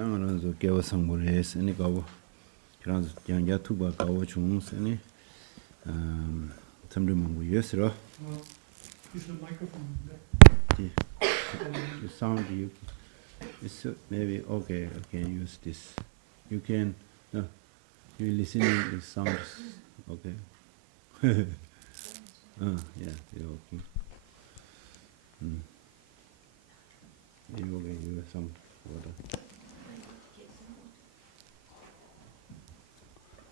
당연히 개와 상물에서 아니 가고 그런 양자 투바 가고 중스니 참들만 위해서 Use the microphone there. the sound you is maybe okay. I can use this. You can no, you listening the sounds okay. Yeah, you're okay. You okay? You some water.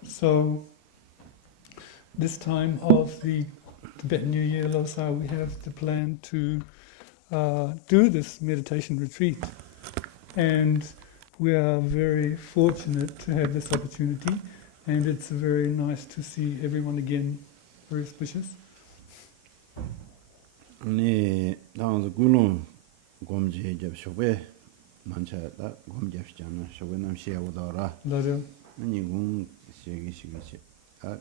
So, this time of the Tibetan New Year, Losar, we have the plan to do this meditation retreat. And we are very fortunate to have this opportunity. And it's very nice to see everyone again, very auspicious. 네, 나도 굴론 곰지 접쇼베 만차다 곰잡시잖아. 쇼베 남시야보다라. Later. 아니 공 시기시기. 아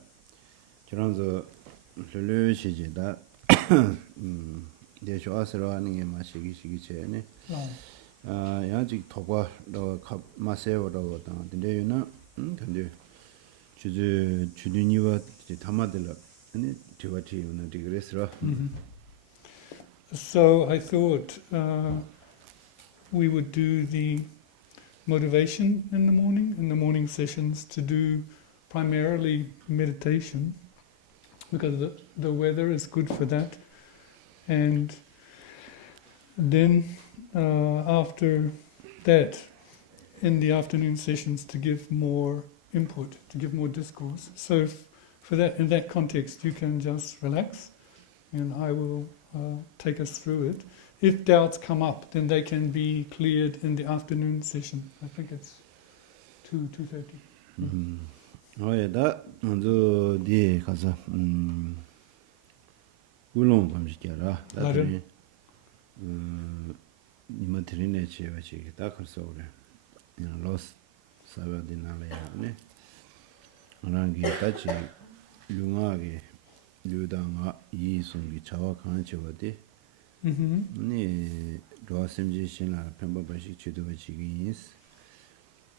저런서 르르시지다. 대쇼 아스로 하는 게 마시기시기체네. 아, 야직 토과 너 마세오로 근데 유나 근데 주주니와 담아들라. 아니 저같이 오늘 디그레스라. So I thought we would do the motivation in the morning sessions to do primarily meditation because the weather is good for that. And then after that, in the afternoon sessions to give more input, to give more discourse. So for that, in that context, you can just relax and I will take us through it. If doubts come up, then they can be cleared in the afternoon session. I think it's 2:30. 어에다 먼저 뒤에 가서 울롱 감시켜라. 나중에 이마 드리네 지어지 다 그래서 그래. 그냥 로스 사바디나래네. 하나님 같이 융하게 류당아 이송기 자와 강치거디. 네, 로심지 신라 편법식 주도가 지금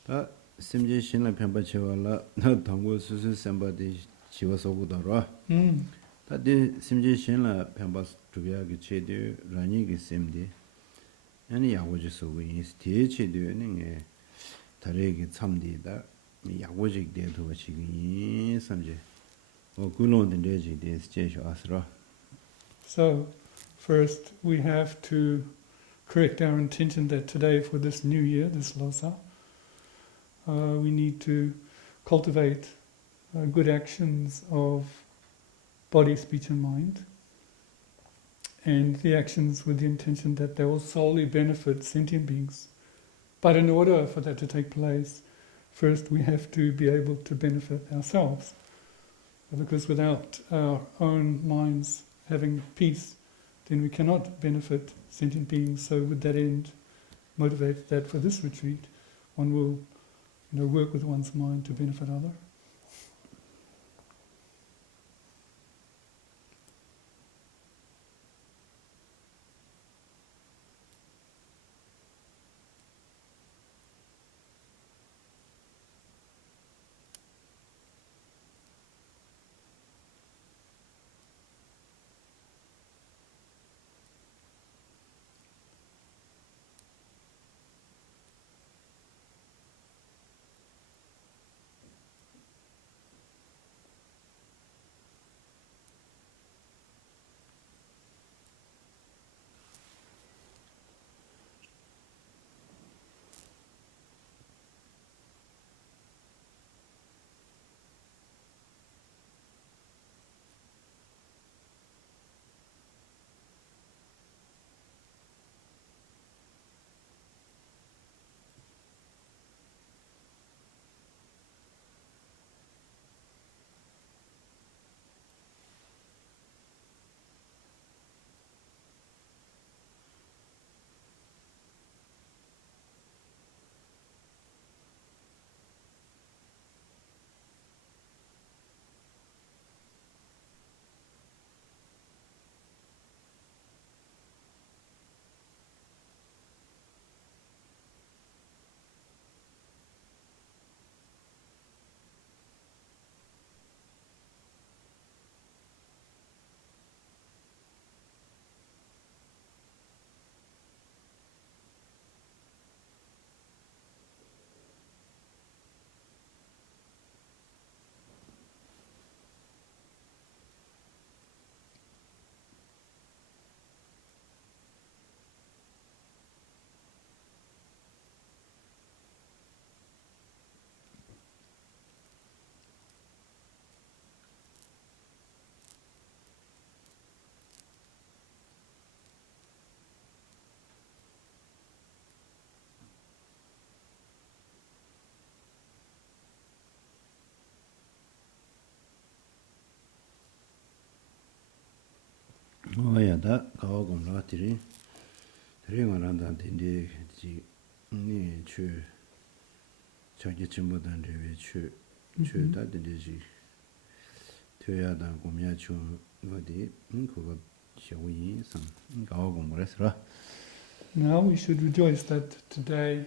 다 심지 신라 편법체와라 나 당고 수수 샘바디 지워서고더라. 다디 심지 신라 편법 주비하게 체드 라니기 셈디. 아니 야고지서 위스 대체되는 다르게 참디다. 야고직 대도가 지금 삼제 So, first we have to correct our intention that today for this new year, this Losar, we need to cultivate good actions of body, speech and mind, and the actions with the intention that they will solely benefit sentient beings. But in order for that to take place, first we have to be able to benefit ourselves. Because without our own minds having peace, then we cannot benefit sentient beings. So with that end, motivate that for this retreat, one will work with one's mind to benefit others. Oh yeah, that 가오 공라 들이 들이만한다 된디 니 저기 전부단 레베 추다 된디지 퇴야다 고미야 추 어디 그거 쇼이 상 가오 공부했어. Now we should rejoice that today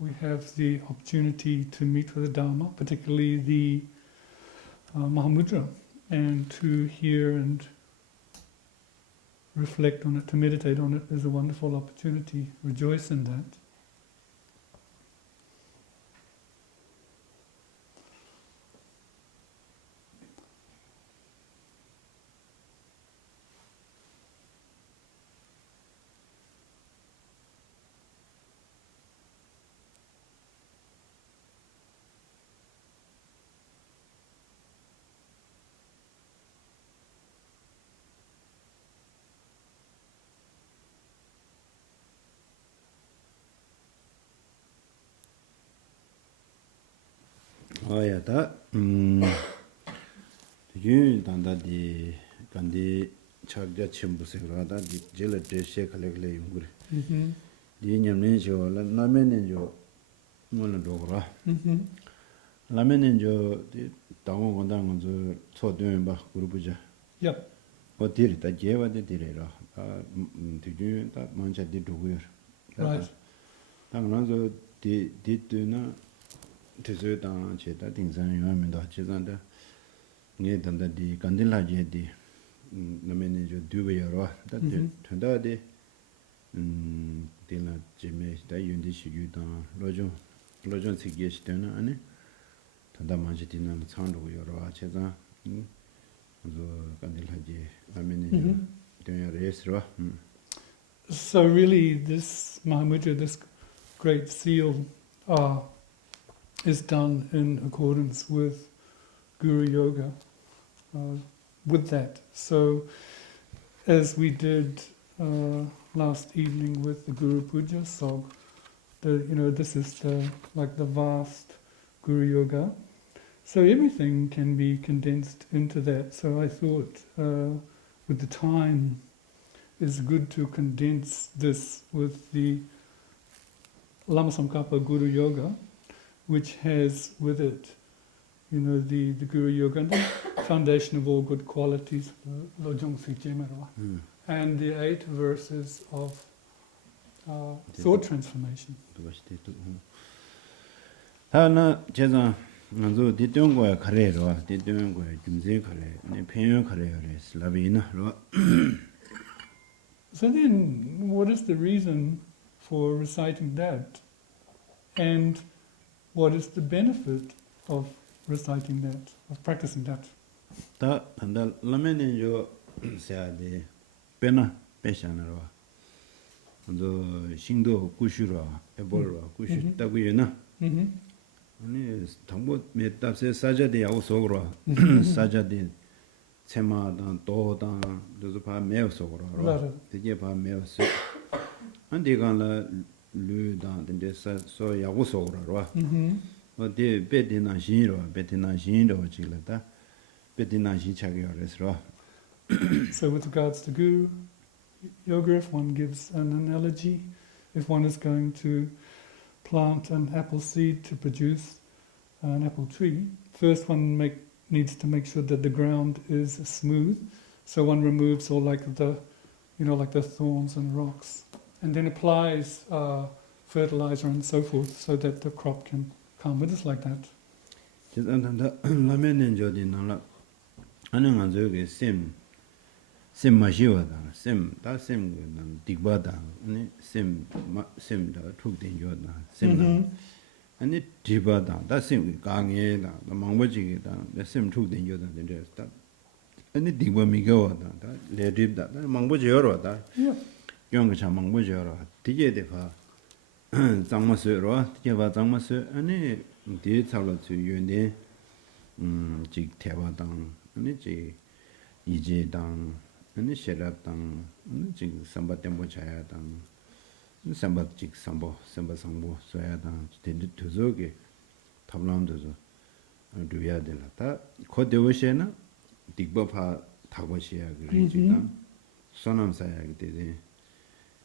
we have the opportunity to meet with the Dharma, particularly the Mahamudra, and to hear and reflect on it, to meditate on it is a wonderful opportunity. Rejoice in that. Oh yeah, that yu 단다디 간디 차자 침부세라다 제일 제시 칼레클레 용구리 이 냠네죠 라멘네죠 뭐는 도그라 라멘네죠 당원 건당 저 초대면 봐 그룹이자 Yep. 어디를 다 제와데 디레라 아 뒤주 다 만자디 도고요 Right. 당나서 디드나 대저당 제다 등산 요하면도 제단다 네 단다디 간딜라제디 너면이죠 두베여로 다 된다데 딜라 제메 다 윤디시 유다 로존 시게시되나 아니 단다 만지디나 창도 여러 제자 그 간딜라제 아멘이죠 되어레스로 So really, this Mahamudra, this great seal, is done in accordance with Guru Yoga, with that. So, as we did last evening with the Guru Puja Sog, this is like the vast Guru Yoga. So everything can be condensed into that. So I thought, with the time, it's good to condense this with the Lama Samkapa Guru Yoga, which has with it, the Guru Yoga, and the foundation of all good qualities, Lojong Sikje Merwa, and the 8 verses of thought transformation. 하나 제가 먼저 디동고에 가래로 디동고에 김제 가래 네 평양 가래요래 슬라비나로 So then, what is the reason for reciting that? And what is the benefit of reciting that, of practicing that? 다 한달 라면이죠 세야데 페나 페샤나로 먼저 신도 구슈로 에볼로 구슈 따구이나 아니 당보 메답세 사자데 야오소로 사자데 체마단 도단 저도 봐 매우소로 되게 봐 매우소 안디간라 류단 된데서 소 야오소로 어디 베디나 신로 지라다 베디나 신차기어레스로 So with regards to Guru Yoga, if one gives an analogy, if one is going to plant an apple seed to produce an apple tree, first one needs to make sure that the ground is smooth, so one removes all like the thorns and rocks, and then applies fertilizer and so forth, so that the crop can come. It is like that. 라면은 저디 나라 아는 저기 셈 마시와다 셈 딕바다 아니 셈다 툭된 joda 셈나 아니 디바다 다셈 강에다 망버지게다 셈 툭된 joda 된다 아니 딕바 미가와다 다 레딥다 망버지 여러다 용거 참 망버지 여러 디제데 봐 장마스로 디제바 장마스 아니 디 차로 주 윤데 지 대화당 아니 지 이제당 아니 셰랍당 아니 지 삼바템보 자야당 삼바직 삼바상보 소야당 데드 두조게 탑람도서 두야 되나다 코데오셰나 딕버파 타고시야 그리지당 sonam sayag de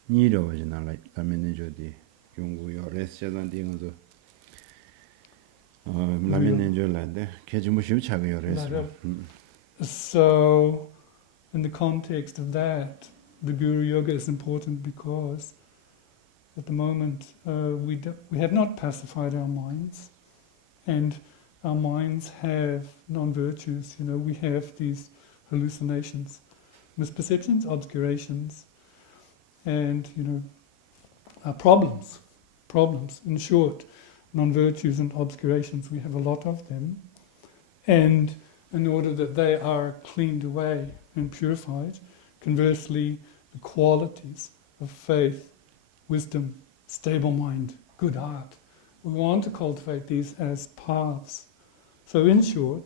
ni ro je na la lamen jo de yonggu yo res jadan de ngo lamen jo la de kejimu shi cha yo res. So, in the context of that, the Guru Yoga is important because at the moment we have not pacified our minds, and our minds have non-virtues. You know, we have these hallucinations, misperceptions, obscurations, and problems. Problems, in short, non-virtues and obscurations. We have a lot of them, and in order that they are cleaned away and purified, conversely, the qualities of faith, wisdom, stable mind, good heart, we want to cultivate these as paths. So in short,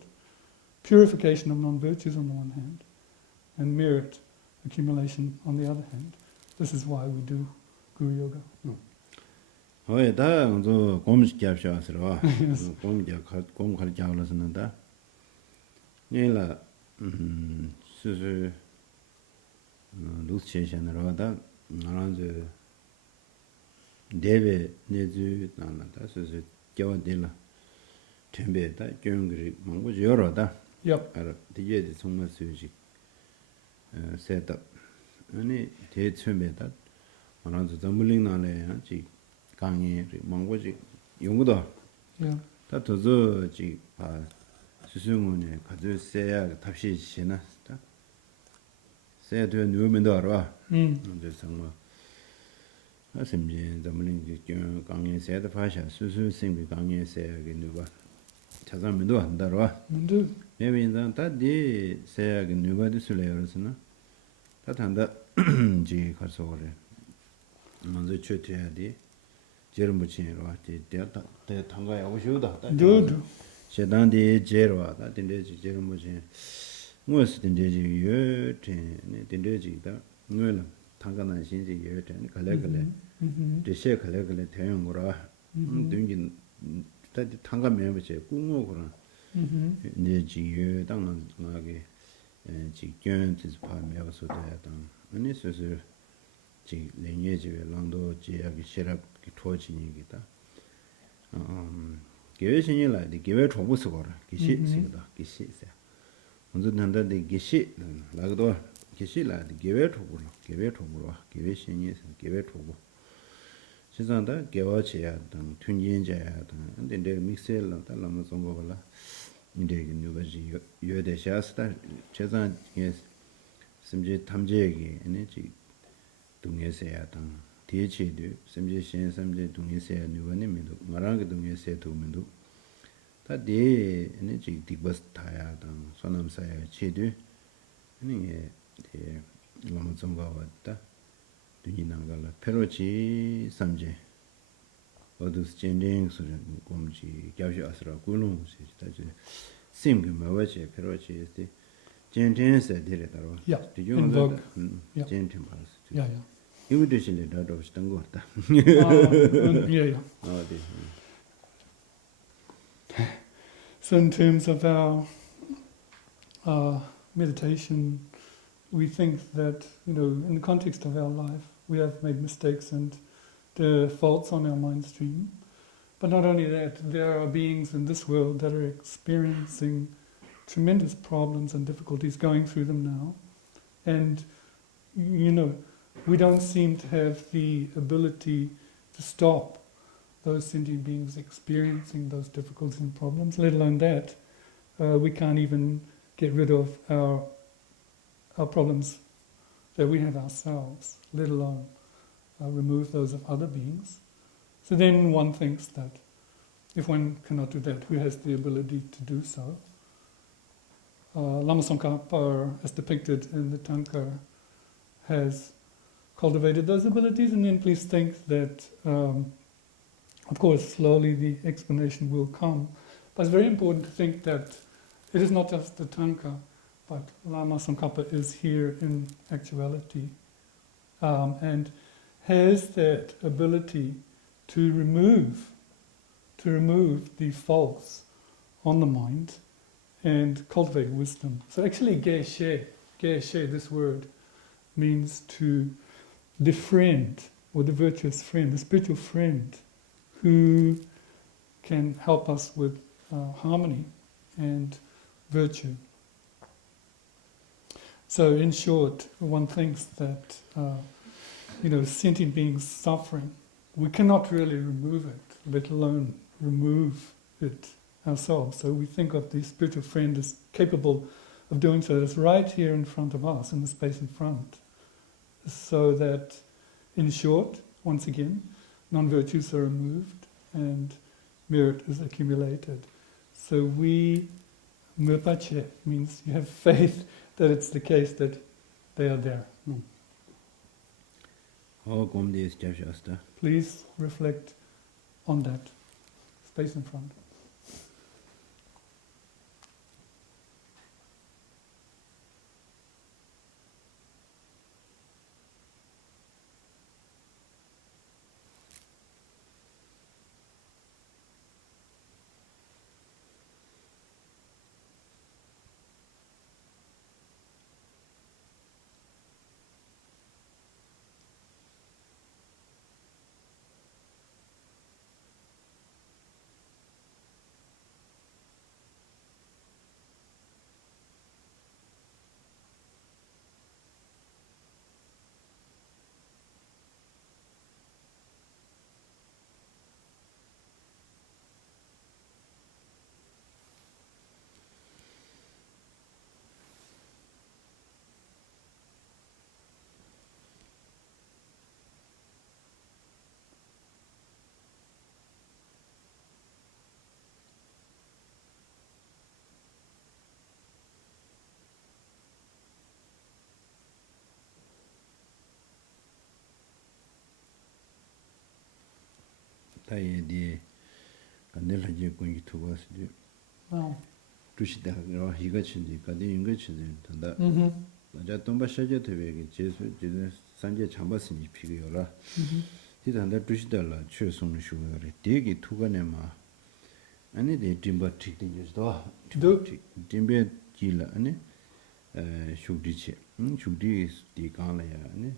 purification of non-virtues on the one hand, and merit accumulation on the other hand. This is why we do Guru Yoga. Hoye da zo gom gyab sha asro. Gom khar gyab la san da. Nela su lu che shan ro da naran zo debe nezu na da su gyawa de la. Tembe da gyongri mangbo yoro da. Yep. Ara de de songma su ji. Set up. Ani de tembe da. naran zo zambuling na le ya ji 강의 망고지 용구도 다 더저 지 수승원에 가져 세야 답시 지나 세야 누우면도 알아 이제 정말 아심지 zambuling 지 강의 세야 파샤 수수 생비 강의 세야게 누가 찾아면도 안다로 문도 매민단 다디 세야게 누가도 술래요스나 다 단다 지 가서 그래 먼저 최대야디 제르무친으로 왔지 대다 당가야 오셔다 두두 제단디 제로다 딘데지 제르무친 무엇이 딘데지 여테 딘데지다 누에는 당가난 신지 여테 갈래갈래 대세 갈래갈래 대용으로 둥긴 다디 당가 매버지 꾸모고라 네지 당은 나게 지견 지파 매버서다 아니 스스 지 랭예지에 랑도 지하기 시랍 기 토지니기다 계획신이라 디 계획 초보스 거라 기시시다 기시세 먼저 난다데 기시 라고도 기시라 디 계획 초보로 계획신이 계획 초보 시장다 계획지야 등 튠진자야 등 근데 믹스를 달라면 좀 거라 인데 뉴버지 요데샤스다 제산 예 심지 탐지얘기 에너지 동예세야 당 대체도 심지신 심지 동예세야 누구니 민도 말하게 동예세 도민도 다대 에너지 디버스 타야 당 소남사야 체도 아니에 대 너무 좀가 왔다 두니나가라 페로지 삼제 어두스 젠딩 소리 곰지 갸시 아스라 굴롱 세다지 심게 마와체 페로지 에스티 젠텐세 데레다로 인voke 젠텐 바스 yeah 이거 드실래 나도 스탄 거 같다 yeah 네. So in terms of our meditation, we think that, in the context of our life, we have made mistakes and there are faults on our mind stream. But not only that, there are beings in this world that are experiencing tremendous problems and difficulties, going through them now. And, we don't seem to have the ability to stop those sentient beings experiencing those difficulties and problems, let alone that. We can't even get rid of our problems that we have ourselves, let alone remove those of other beings. So then one thinks that if one cannot do that, who has the ability to do so? Lama Tsongkhapa, as depicted in the Tanka, has cultivated those abilities, and then please think that, of course, slowly the explanation will come. But it's very important to think that it is not just the Tanka, but Lama Tsongkhapa is here in actuality, and has that ability to remove the faults on the mind and cultivate wisdom. So actually, geshe, this word, means to the friend, or the virtuous friend, the spiritual friend, who can help us with harmony and virtue. So in short, one thinks that sentient beings suffering, we cannot really remove it, let alone remove it ourselves. So we think of the spiritual friend as capable of doing so. It's right here in front of us, in the space in front. So that, in short, once again, non-virtues are removed and merit is accumulated. So we, mirpache, means you have faith that it's the case that they are there. Please reflect on that space in front. Wow. 아니 데 dimba tik de yusdo Do. dimbe jila ani shugdi che shugdi di kala ya ani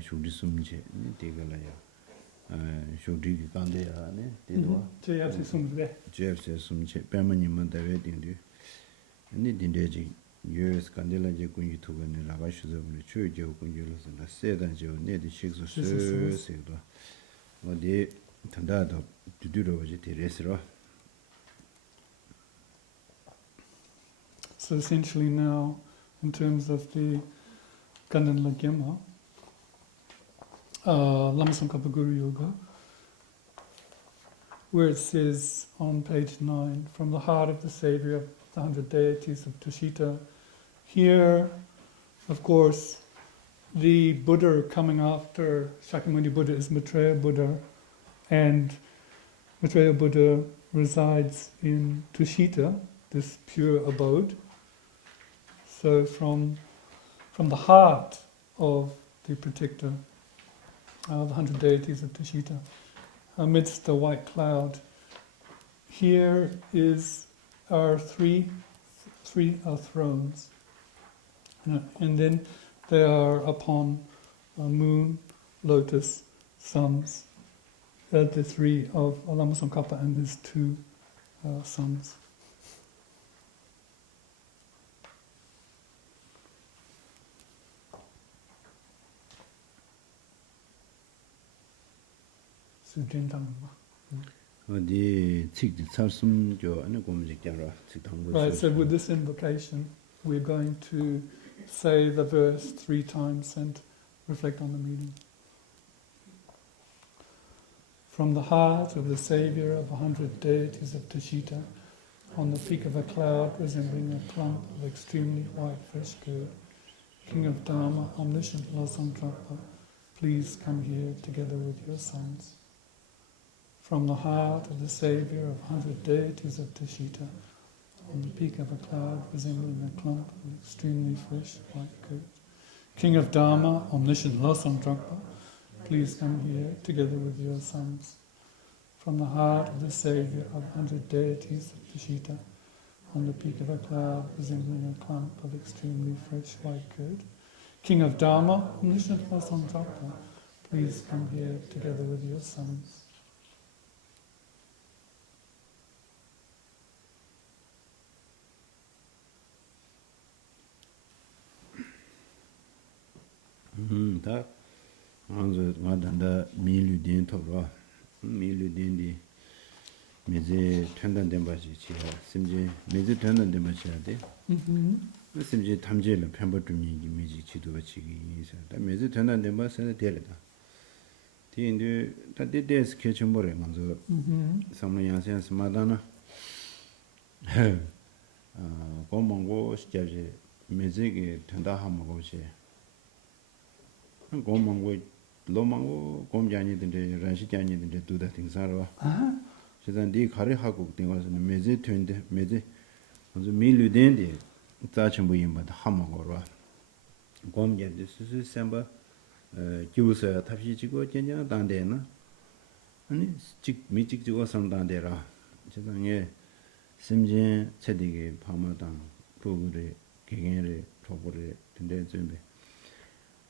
shugdi sumche ni de gala ya shugdi ki kande ya ani de do JFC sumde. JFC sumche permanent man da we ding de ani dinde ji US kandela je kunji tu ne la ga shu zo ne chu je kunji lo so na se dan je ne de shik so se do mo de tanda do du do je de resro. So essentially now, in terms of the Kandan Lagyama, Lama Tsongkhapa Guru Yoga, where it says on page 9, from the heart of the Savior of the 100 deities of Tushita, here, of course, the Buddha coming after Shakyamuni Buddha is Maitreya Buddha, and Maitreya Buddha resides in Tushita, this pure abode. So from the heart of the protector, the 100 deities of Tushita, amidst the white cloud, here is our three thrones, and then they are upon moon, lotus, suns, the three of Lama Tsongkhapa and his two sons. Right, so with this invocation, we're going to say the verse 3 times and reflect on the meaning. From the heart of the Savior of 100 deities of Tushita, on the peak of a cloud resembling a clump of extremely white fresh curd, King of Dharma, omniscient Losang Trungpa, please come here together with your sons. From the heart of the Savior of 100 deities of Tushita, on the peak of a cloud resembling a clump of extremely fresh white curd, King of Dharma, omniscient Losang Trungpa, please come here together with your sons. From the heart of the Savior of 100 deities of Tushita, on the peak of a cloud resembling a clump of extremely fresh white curd, King of Dharma, Nishnatva Samjapa, please come here together with your sons. 다 먼저 와단다 밀류된 토로 밀류된디 메제 편단된 바지 지야 심지 메제 편단된 바지야 돼 심지 탐제를 편버tum이 메지 지도가 지기 있어다 메제 편단된 바서는 되려다 뒤인데 다 데데스 캐치모레 먼저 삼양생 스마다나 고몽고 시자제 메제게 된다 하면고시 고망고 로망고 곰자니든데 란시자니든데 두다 등사로 세상 네 가리 하고 된거는 메제 된데 메제 먼저 밀류된데 자천부 임바다 하마고로 곰자데 수수 셈바 기우서 탑시지고 전혀 단대나 아니 직 미직지고 선단대라 세상에 심진 체디게 파마당 부구를 개개를 도구를 된대 준비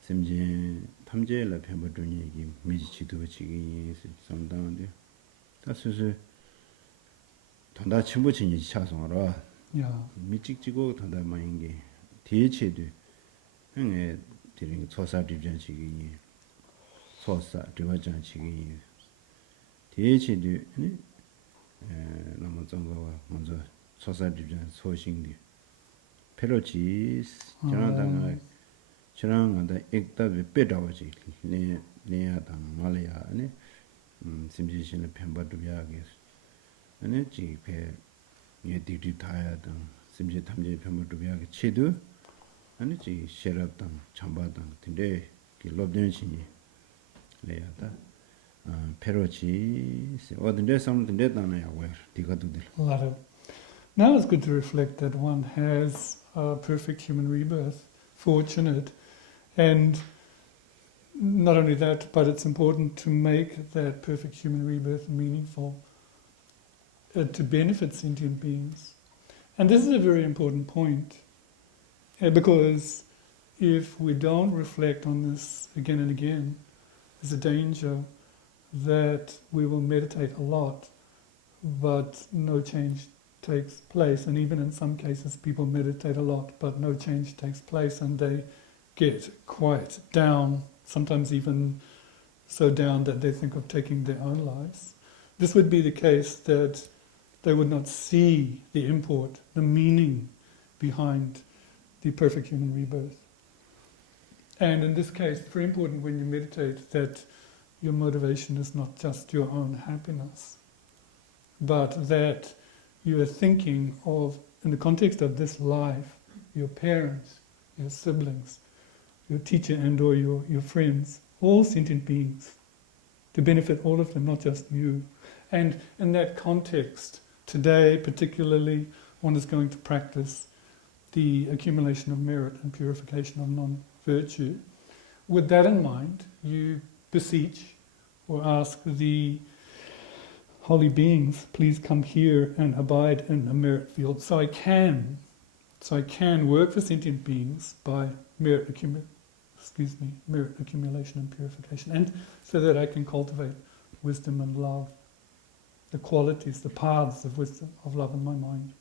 심지 탐제를 배워두니 이게 미지치도 지기 상당한데 다스스 단다 침부친이 차송하러 야, 미직지고 단다 마인게 대체도 형에 드린 초사 디전식이 초사 디전식이 대체도 아니 너무 정도가 먼저 초사 디전 소신이 페로치 저런다가 저랑한테 액답이 빼다오지 네야당 말이야 아니 심지신의 편바도 야게 아니 지배 예디디 타야당 심지 탐제 편바도 야게 치도 아니 지 셰랍당 참바당 근데 그 롭된신이 레야다 페로치 어딘데 삼든데 나나야 왜 디가도들 a lot of. Now it's good to reflect that one has a perfect human rebirth, fortunate, and not only that, but it's important to make that perfect human rebirth meaningful to benefit sentient beings. And this is a very important point, because if we don't reflect on this again and again, there's a danger that we will meditate a lot, but no change takes place. And even in some cases, people meditate a lot, but no change takes place, and they get quite down, sometimes even so down that they think of taking their own lives. This would be the case that they would not see the import, the meaning behind the perfect human rebirth. And in this case, it's very important when you meditate that your motivation is not just your own happiness, but that you are thinking of, in the context of this life, your parents, your siblings, your teacher and or your friends, all sentient beings, to benefit all of them, not just you. And in that context, today particularly, one is going to practice the accumulation of merit and purification of non-virtue. With that in mind, you beseech or ask the holy beings, please come here and abide in a merit field, so I can work for sentient beings by merit accumulation and purification, and so that I can cultivate wisdom and love, the qualities, the paths of wisdom, of love in my mind.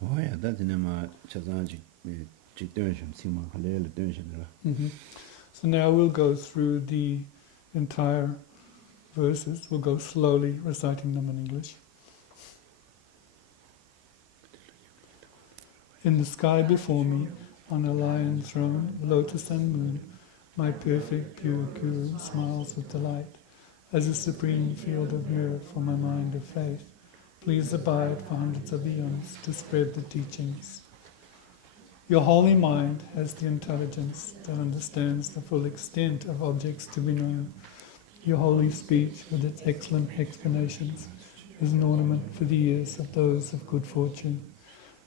와야 다지네마 차장지 직전심 심마 할래를 된신라 So now we'll go through the entire verses. We'll go slowly, reciting them in English. In the sky before me, on a lion throne, lotus and moon, my perfect pure guru smiles with delight. As a supreme field of mirror for my mind of faith, please abide for hundreds of eons to spread the teachings. Your holy mind has the intelligence that understands the full extent of objects to be known. Your holy speech, with its excellent explanations, is an ornament for the ears of those of good fortune.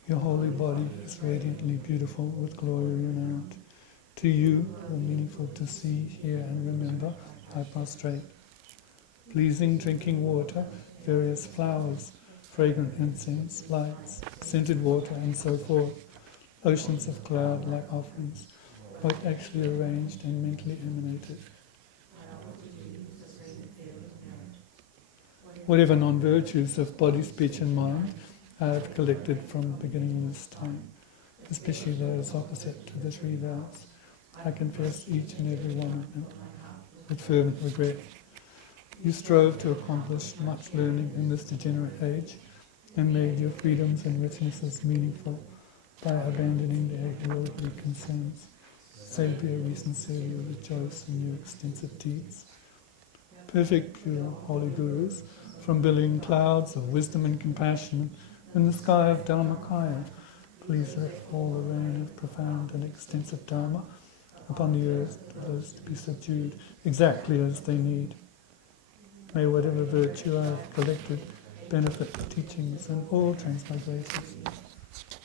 Your holy body is radiantly beautiful with glory renowned. To you, who are meaningful to see, hear and remember, I prostrate. Pleasing drinking water, various flowers, fragrant incense, lights, scented water and so forth, oceans of cloud like offerings, both actually arranged and mentally emanated. Whatever non-virtues of body, speech and mind I have collected from beginningless time, especially those opposite to the three vows, I confess each and every one of them with fervent regret. You strove to accomplish much learning in this degenerate age and made your freedoms and richnesses meaningful by abandoning their worldly concerns. Saviour, we sincerely rejoice in your extensive deeds. Perfect, pure, holy Gurus, from billowing clouds of wisdom and compassion in the sky of Dharmakaya, please let fall the rain of profound and extensive Dharma upon the earth for those to be subdued exactly as they need. May whatever virtue I have collected benefit the teachings and all transmigrations.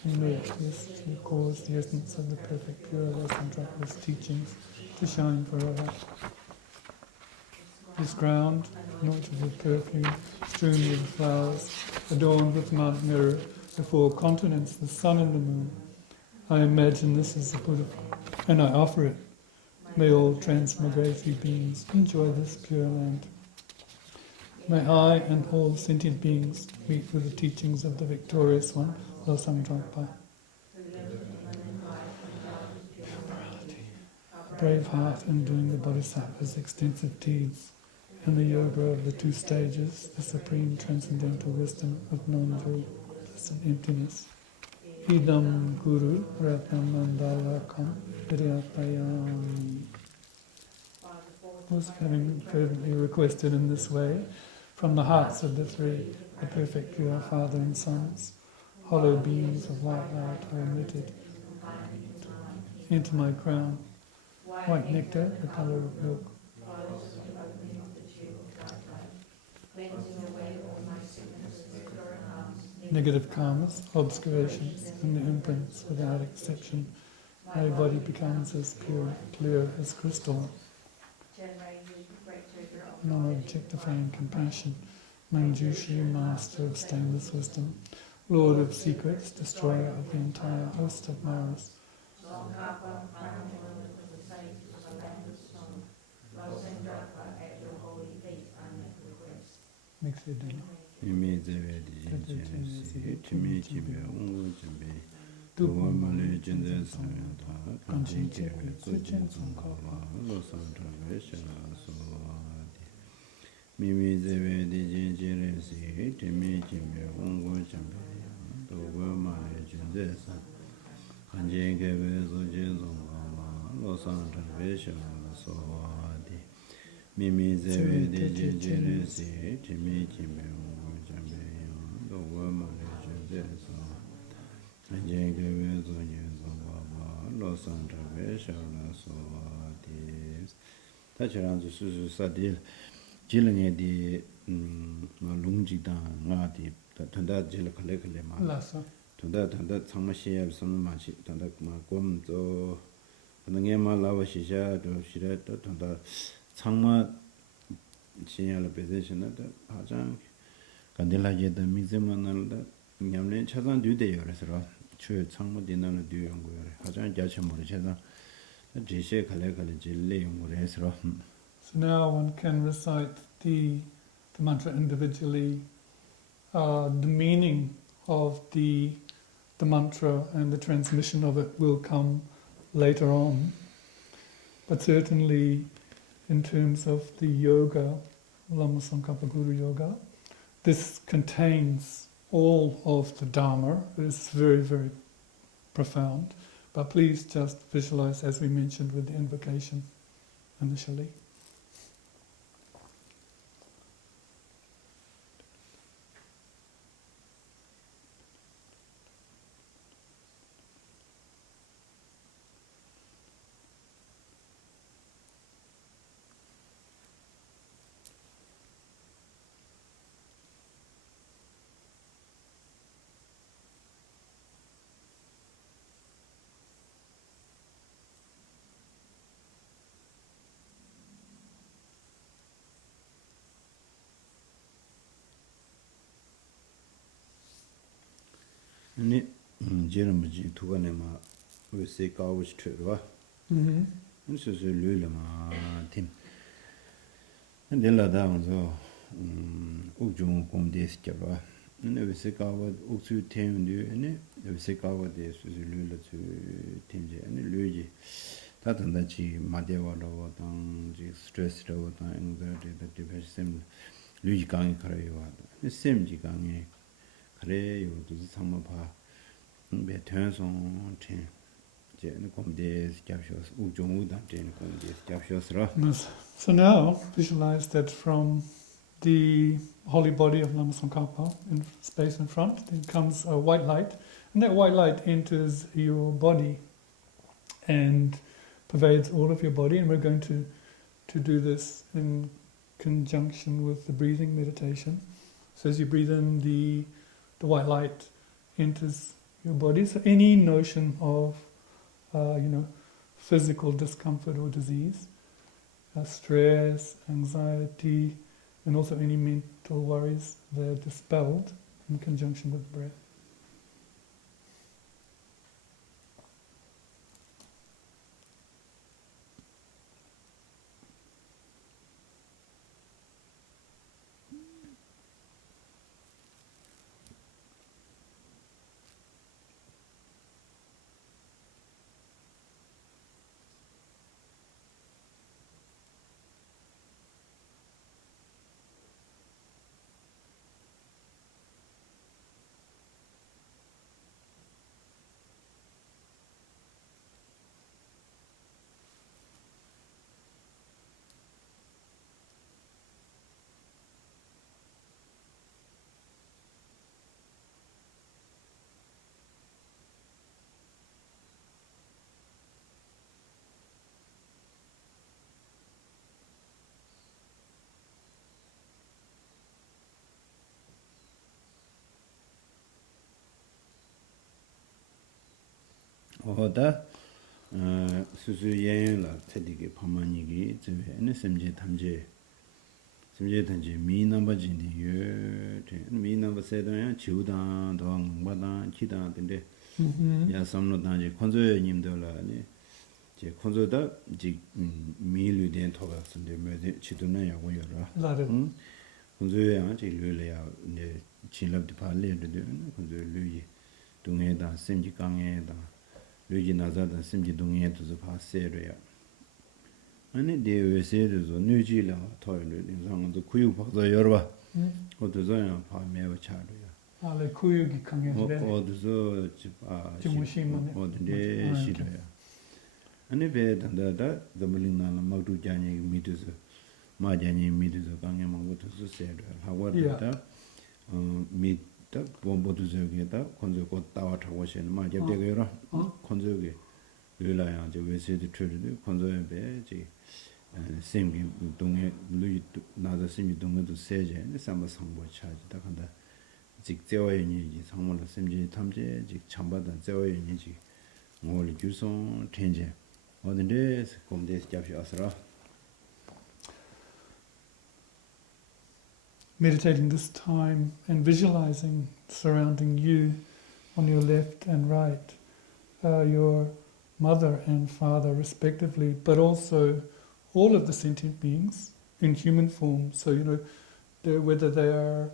And may this to cause the essence of the perfect, pure, less and dropless teachings to shine forever. This ground, anointed with perfume, strewn with flowers, adorned with Mount Meru, the four continents, the sun and the moon. I imagine this is the Buddha, and I offer it. May all transmigratory beings enjoy this pure land. May I and all sentient beings meet with the teachings of the victorious one, Losang Drogpa. Brave heart in doing the Bodhisattva's extensive deeds, and the yoga of the two stages, the supreme transcendental wisdom of non-dual bliss and emptiness. Idam Guru Ratnam Mandalakam Vidyapayam. Was having fervently requested in this way, from the hearts of the three, the perfect pure Father and Sons, hollow beams of white light are emitted into my crown. White nectar, the colour of milk. Negative karmas, obscurations, and the imprints without exception. My body becomes as pure, clear as crystal. Non-objectifying compassion, Manjushri, master of stainless wisdom, Lord of secrets, destroyer of the entire host of Maras. Mix it in. Mimi zeve de jere se timi jime ungu jambe yon do wa ma le jende so anje ge we zo yin zo ba ba lo san tra be sha la so di ta charan zu su sa di jil nge di ma lung ji da nga di ta thanda jil khale khale ma La sa. thanda changma shi ya san ma chi thanda ma gom zo nge ma la wa shi sha do shi ra ta thanda 창마 진야를 배제시나다 가장 간딜라게다 미제만날다 냠내 차단 뒤대요 그래서 추 창마 디나는 뒤에 연구요 가장 자체모를 제가 제시에 갈래 질레 연구를 해서 So now one can recite the mantra individually. The meaning of the mantra and the transmission of it will come later on. But certainly in terms of the yoga, Lama Sankappa Guru Yoga, this contains all of the Dharma. It's very, very profound. But please just visualize, as we mentioned with the invocation initially. 아니 제르무지 두가네마 왜세 가우스 트르와 Mm-hmm. 무슨서 류르마 팀 근데라다 먼저 우중 공대스 잡아 근데 왜세 가우 우주 팀인데 아니 왜세 가우데 수수 류르츠 팀제 아니 류지 다든다지 마데와로 당지 스트레스로 당 앵자리다 디베스템 류지 강이 그래요 셈지 강에 그래요 그래서 상마 봐 배트선 팀 이제 공대스 잡셔서 우중우단 된 공대스 잡셔서 Yes. So now visualize that from the holy body of Lama Tsongkhapa in space in front, then comes a white light, and that white light enters your body and pervades all of your body. And we're going to do this in conjunction with the breathing meditation. So as you breathe in, the white light enters your body. So any notion of physical discomfort or disease, stress, anxiety, and also any mental worries, they're dispelled in conjunction with breath. 어다 수수예라 테디게 파마니기 저에 NSMJ 탐제 심제 탐제 미남바진디 예 미남바 세도야 지우다 도왕바다 기다인데 야 삼로단지 콘조에 님들라니 제 콘조다 지 미르된 토가스인데 메데 지도나 야고여라 콘조에 아지 르려야 네 진럽디 발레데 콘조 르이 동해다 심지 강해다 류지 나자다 심지 동해도 파세려야 아니 대외세도 뉴지라 토요일 인상도 구유 박자 열어봐 어디서야 파매어 차려야 Ale kuyugi kangesde. 어디서 주무시면 어딘데 시려야 아니 배단다다 더블링나나 막두자니 미드서 마자니 미드서 강에 망고도 세려 하고다 미 딱 bombo도 저기다 건조고 따와 타고 시는 마 잡대게라 건조게 일라야 저 외세드 트르드 건조에 배지 생기 동에 루이 나자 심이 동에도 세제 삼바 상보 차지다 간다 직제와이니 상물로 심지 탐제 직 참바단 제와이니지 몰이 주송 텐제 어딘데 공대스 잡시 아스라 Meditating this time and visualizing surrounding you on your left and right, your mother and father respectively, but also all of the sentient beings in human form. So, whether they are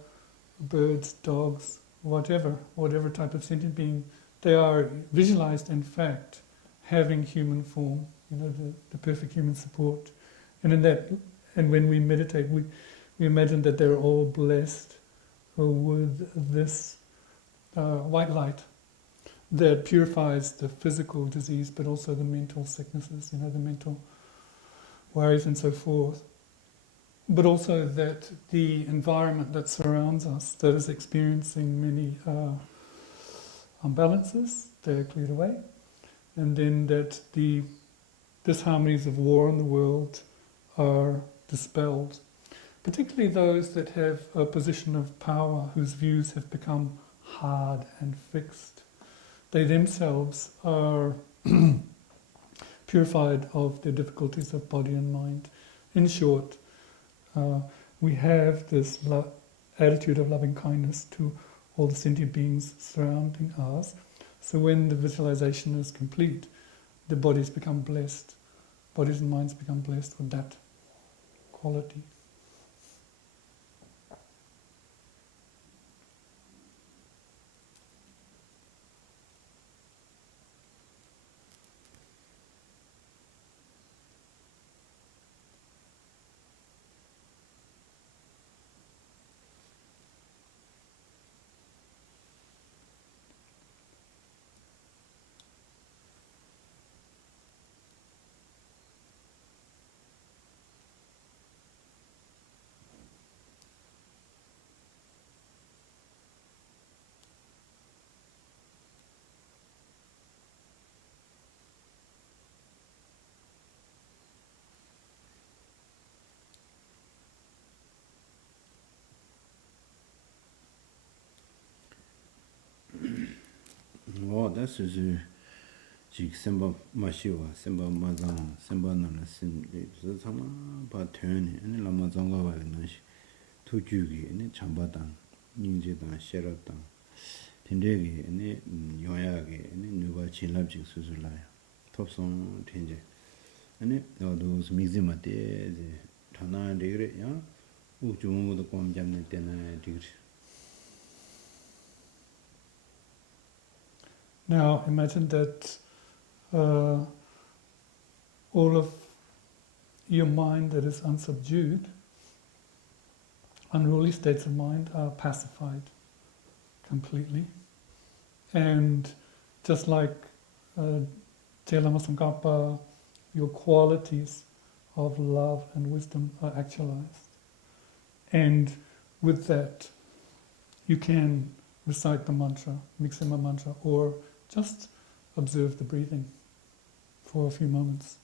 birds, dogs, whatever type of sentient being, they are visualized in fact having human form, the perfect human support. And when we meditate, we imagine that they're all blessed with this white light that purifies the physical disease, but also the mental sicknesses, the mental worries and so forth. But also that the environment that surrounds us, that is experiencing many imbalances, they're cleared away. And then that the disharmonies of war in the world are dispelled. Particularly those that have a position of power, whose views have become hard and fixed. They themselves are purified of their difficulties of body and mind. In short, we have this attitude of loving kindness to all the sentient beings surrounding us. So when the visualization is complete, the bodies become blessed, bodies and minds become blessed with that quality. Oh, that's a jig semba mashiwa, semba mazang, semba nana sim, so sama ba turn, and lama zonga wagnash, to jugi, and chambatan, ninja, sheratan, tindegi, and yoyagi, and nuba chilabjik suzulaya, top song, tinge, and those mizimate, Tana degree, ya, Ujumu the Comjam degree. Now imagine that all of your mind that is unsubdued, unruly states of mind are pacified completely. And just like Te Lama Tsongkhapa, your qualities of love and wisdom are actualized. And with that, you can recite the mantra, Mixima mantra, or just observe the breathing for a few moments.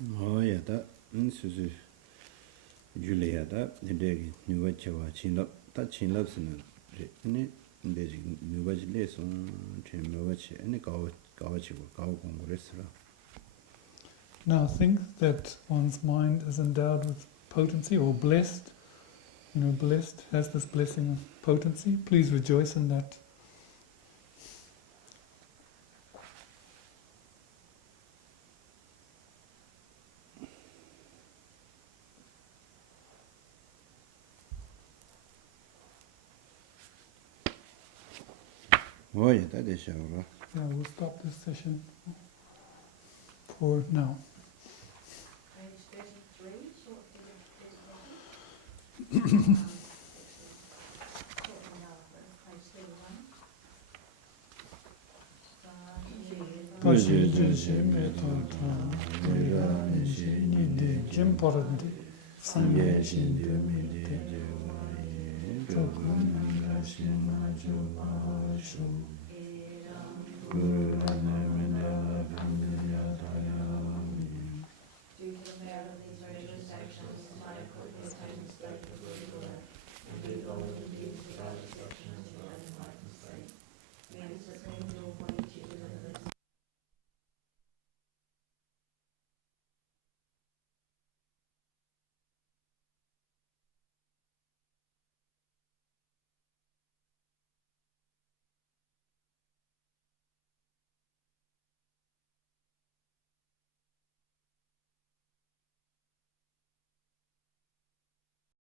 yada susu Juliada, the day new watcher, chin up, touching loves in it. Basic new watch lesson, chamber watch, and a gouch, congress. Now think that one's mind is endowed with potency or blessed. You know, blessed has this blessing of potency. Please rejoice in that. Oh, yeah, that is our. Yeah, we'll stop this session for now. Page 33, short page 31. Page